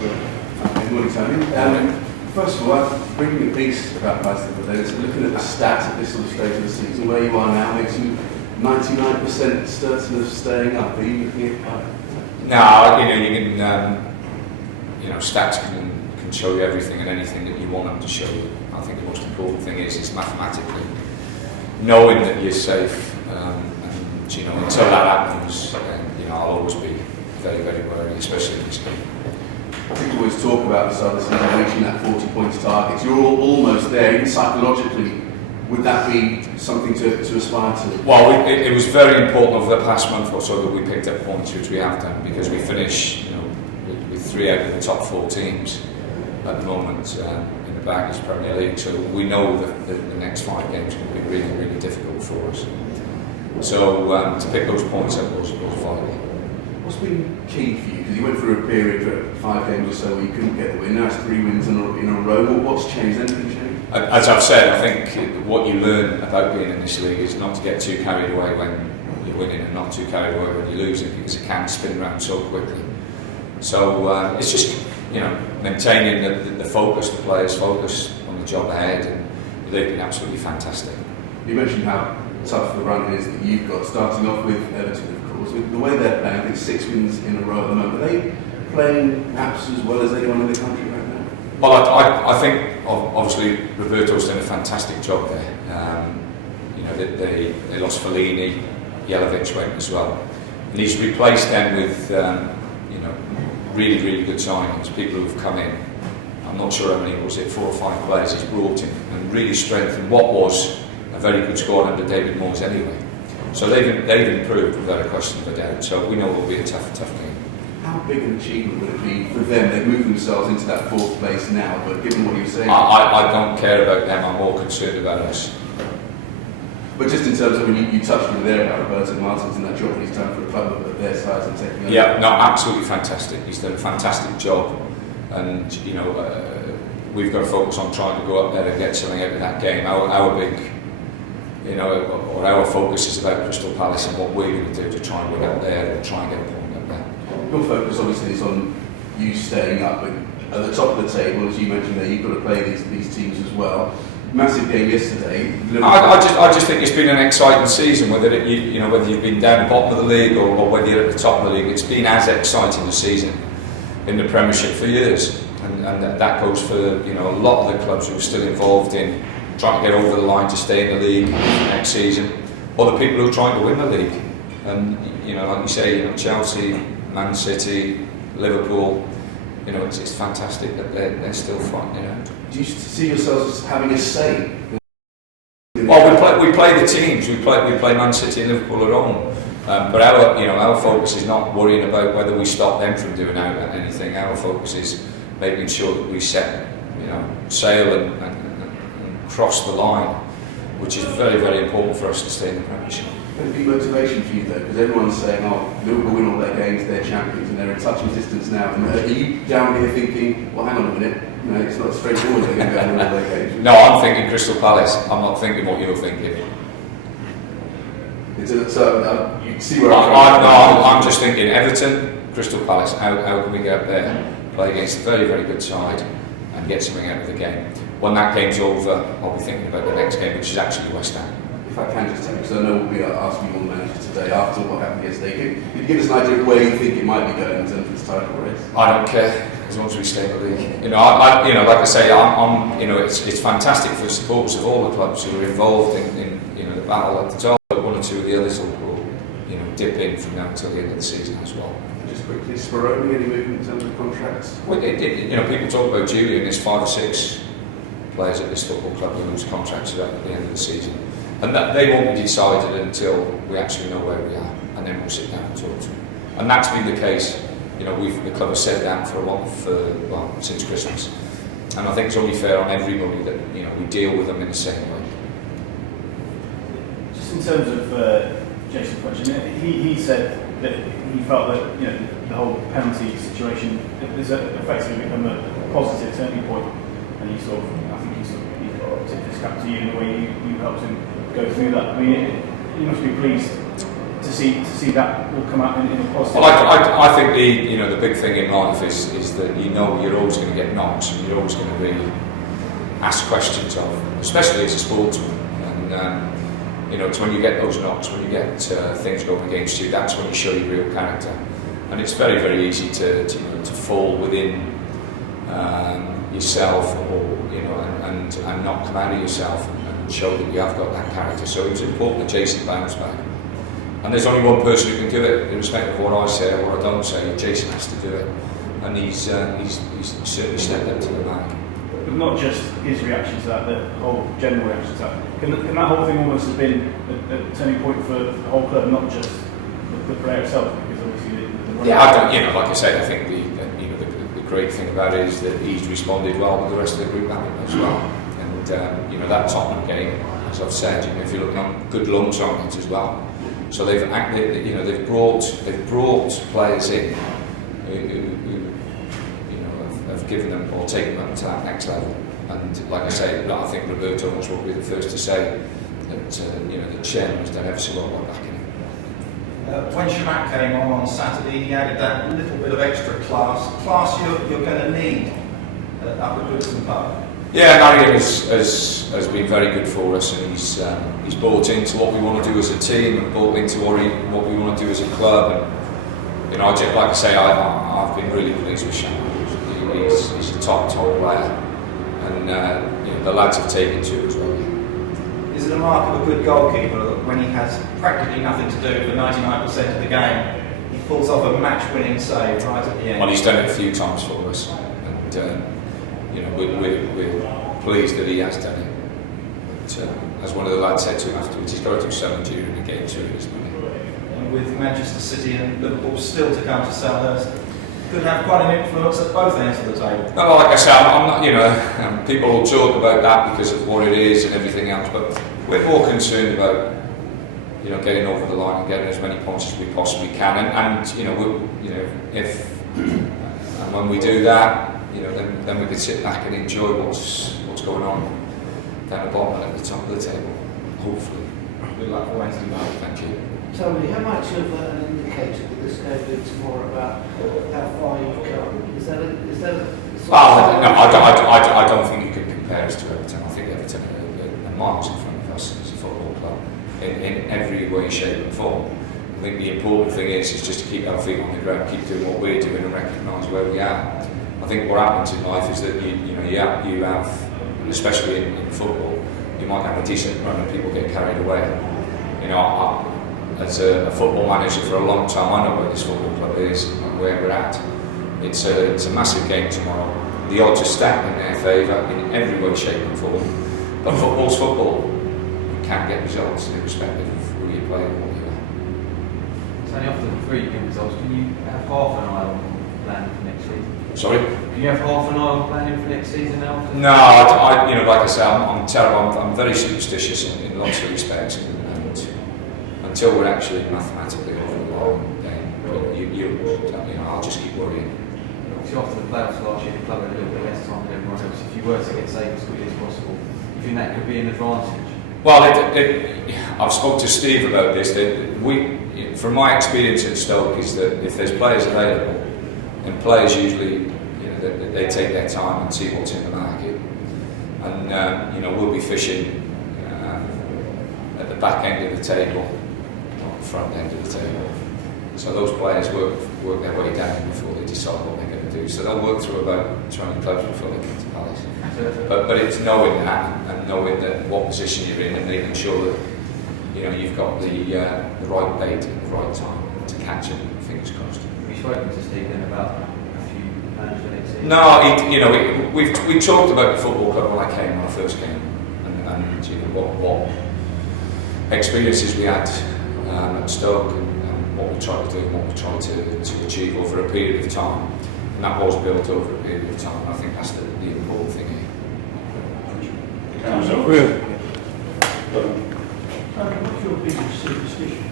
Good morning, Tony. First of all, reading a piece about Leicester today, so looking at the stats at this sort of stage of the season, where you are now makes you 99% certain of staying up. Are you looking at No, stats can show you everything and anything that you want them to show you. I think the most important thing is mathematically knowing that you're safe. Until that happens, I'll always be very, very worried, especially in this game. People always talk about the start of the season reaching that 40 points target. You're almost there, even psychologically. Would that be something to aspire to? Well, it was very important over the past month or so that we picked up points, which we have done, because we finished with 3 out of the top 4 teams at the moment in the Baggies Premier League. So we know that the next 5 games are going to be really, really difficult for us. So to pick those points up was vital. What's been key for you? Because you went through a period for 5 games or so where you couldn't get the win. Now it's 3 wins in a row. What's changed? Anything changed? As I've said, I think what you learn about being in this league is not to get too carried away when you're winning and not too carried away when you're losing, because it can spin around so quickly. So it's just maintaining the focus, the players' focus on the job ahead, and they've been absolutely fantastic. You mentioned how tough the run is that you've got, starting off with Everton, of course. The way they're playing, I think 6 wins in a row at the moment. Are they playing perhaps as well as anyone in the country right now? Well, I think obviously Roberto's done a fantastic job there. They lost Fellini, Jelavic went as well, and he's replaced them with really, really good signings, people who've come in. I'm not sure how many, was it 4 or 5 players he's brought in, and really strengthened what was a very good squad under David Moyes anyway. So they've improved without a question of a doubt. So we know it will be a tough game. How big an achievement would it be for them? They've moved themselves into that 4th place now, but given what you're saying... I don't care about them, I'm more concerned about us. But just in terms of when you touched on there about Roberto Martins and that job that he's done for a club of their size and taking over. Yeah, no, absolutely fantastic. He's done a fantastic job, and we've got to focus on trying to go up there and get something out of that game. Our big, or our focus is about Crystal Palace and what we're going to do to try and win up there and try and get a point up there. Your focus obviously is on you staying up, but at the top of the table, as you mentioned there, you've got to play these teams as well. Massive game yesterday. I just think it's been an exciting season, whether you've been down the bottom of the league or whether you're at the top of the league. It's been as exciting a season in the Premiership for years, and that goes for a lot of the clubs who are still involved in trying to get over the line to stay in the league next season, or the people who are trying to win the league. And like you say, Chelsea, Man City, Liverpool. It's fantastic that they're still fighting. Do you see yourselves as having a say? Well, we play the teams. We play Man City and Liverpool at home. But our focus is not worrying about whether we stop them from doing anything. Our focus is making sure that we set sail and cross the line, which is very, very important for us to stay in the Premiership. Can it be motivation for you though? Because everyone's saying, Liverpool win all their games, they're champions, and they're in touching distance now. And are you down here thinking, well, hang on a minute, it's not straightforward, they're going to go and win all their games? No, I'm thinking Crystal Palace. I'm not thinking what you're thinking. So you see where I'm just thinking Everton, Crystal Palace. How can we get up there, play against a very, very good side, and get something out of the game? When that game's over, I'll be thinking about the next game, which is actually West Ham. If I can just tell you, because I know we'll be asking all the managers today after what happened yesterday, can you give us an idea of where you think it might be going in terms of this title race? I don't care, as long as we stay in the league. Like I say, it's fantastic for the supporters of all the clubs who are involved in the battle at the top. But 1 or 2 of the others will dip in from now until the end of the season as well. Just quickly, Speroni, any movement in terms of contracts? Well, people talk about Julian. There's 5 or 6 players at this football club who lose contracts at the end of the season. And that they won't be decided until we actually know where we are, and then we'll sit down and talk to them. And that's been the case. The club has said that for a while, since Christmas. And I think it's only fair on everybody that we deal with them in the same way. Just in terms of Jason's question, he said that he felt that the whole penalty situation has effectively become a positive turning point, and he tipped his cap to you in the way you helped him go through that. I mean, you must be pleased to to see that will come out in a positive. Well, I think the big thing in life is that you're always going to get knocks, and you're always going to be asked questions of, especially as a sportsman. And it's when you get those knocks, when you get things going against you, that's when you show your real character. And it's very, very easy to fall within yourself, or and not come out of yourself and show that you have got that character. So it was important that Jason bounced back. And there's only one person who can do it, irrespective of what I say or what I don't say. Jason has to do it, and he's certainly stepped up to the mark. But not just his reaction to that, the whole general reaction to that. Can that whole thing almost have been a turning point for the whole club, not just the player itself? Because obviously like I said, I think the great thing about it is that he's responded well, but the rest of the group haven't as well. And that Tottenham game, as I've said, if you're looking on good lungs on it as well. So they've brought players in who have given them or taken them to that next level. And like I say, I think Roberto will be the first to say that the chairman has done every single one back in him. When Shamak came on Saturday, he added that little bit of extra class you're going to need up at Goodison Park. Yeah, Gary has been very good for us, and he's bought into what we want to do as a team, and bought into what we want to do as a club. And like I say, I've been really pleased with Shaq. He's a top player, and the lads have taken to it as well. Is it a mark of a good goalkeeper that when he has practically nothing to do for 99% of the game, he pulls off a match-winning save right at the end? Well, he's done it a few times for us, and we're pleased that he has done it. But, as one of the lads said to him afterwards, he's got to do something during the game to earn his money. And with Manchester City and Liverpool still to come to Selhurst, could have quite an influence at both ends of the table. Well, like I said, I'm not. People will talk about that because of what it is and everything else, but we're more concerned about getting over the line and getting as many points as we possibly can. And when we do that, then we can sit back and enjoy what's going on down the bottom and at the top of the table. Hopefully. Good luck for Wednesday night. Thank you. Tony, how much of an indicator will this game be tomorrow about how far you've come? Is that a I don't think you can compare us to Everton. I think Everton are miles in front of us as a football club in every way, shape and form. I think the important thing is just to keep our feet on the ground, keep doing what we're doing and recognise where we are. I think what happens in life is that you have, especially in football, you might have a decent run and people get carried away. As a football manager for a long time, I know where this football club is and where we're at. It's a massive game tomorrow. The odds are stacked in their favour in every way, shape and form. But football's football. You can't get results irrespective of who you play and what you are. Tony, after the 3 good results, can you have half an eye on planning for next season? Sorry? Can you have half an eye on planning for next season now? No, like I say, I'm terrible. I'm very superstitious in lots of respects, and until we're actually mathematically over the line, then I'll just keep worrying. Obviously, after the playoffs last year, the club had a little bit less time than everyone else. If you were to get safe as quickly as possible, do you think that could be an advantage? Well, I've spoken to Steve about this. That from my experience at Stoke, is that if there's players available, and players usually, they take their time and see what's in the market, and we'll be fishing at the back end of the table, not the front end of the table. So those players work their way down before they decide what they're going to do. So they'll work through about 20 clubs before they come to Palace. But it's knowing that, and knowing that what position you're in, and making sure that you've got the right bait at the right time to catch it. Fingers crossed. Have you spoken to Steve then about a few plans for next season? No, we talked about the football club when I first came, and what experiences we had at Stoke, and what we tried to do, and what we tried to achieve over a period of time, and that was built over a period of time. I think that's the important thing here. What's your biggest superstition?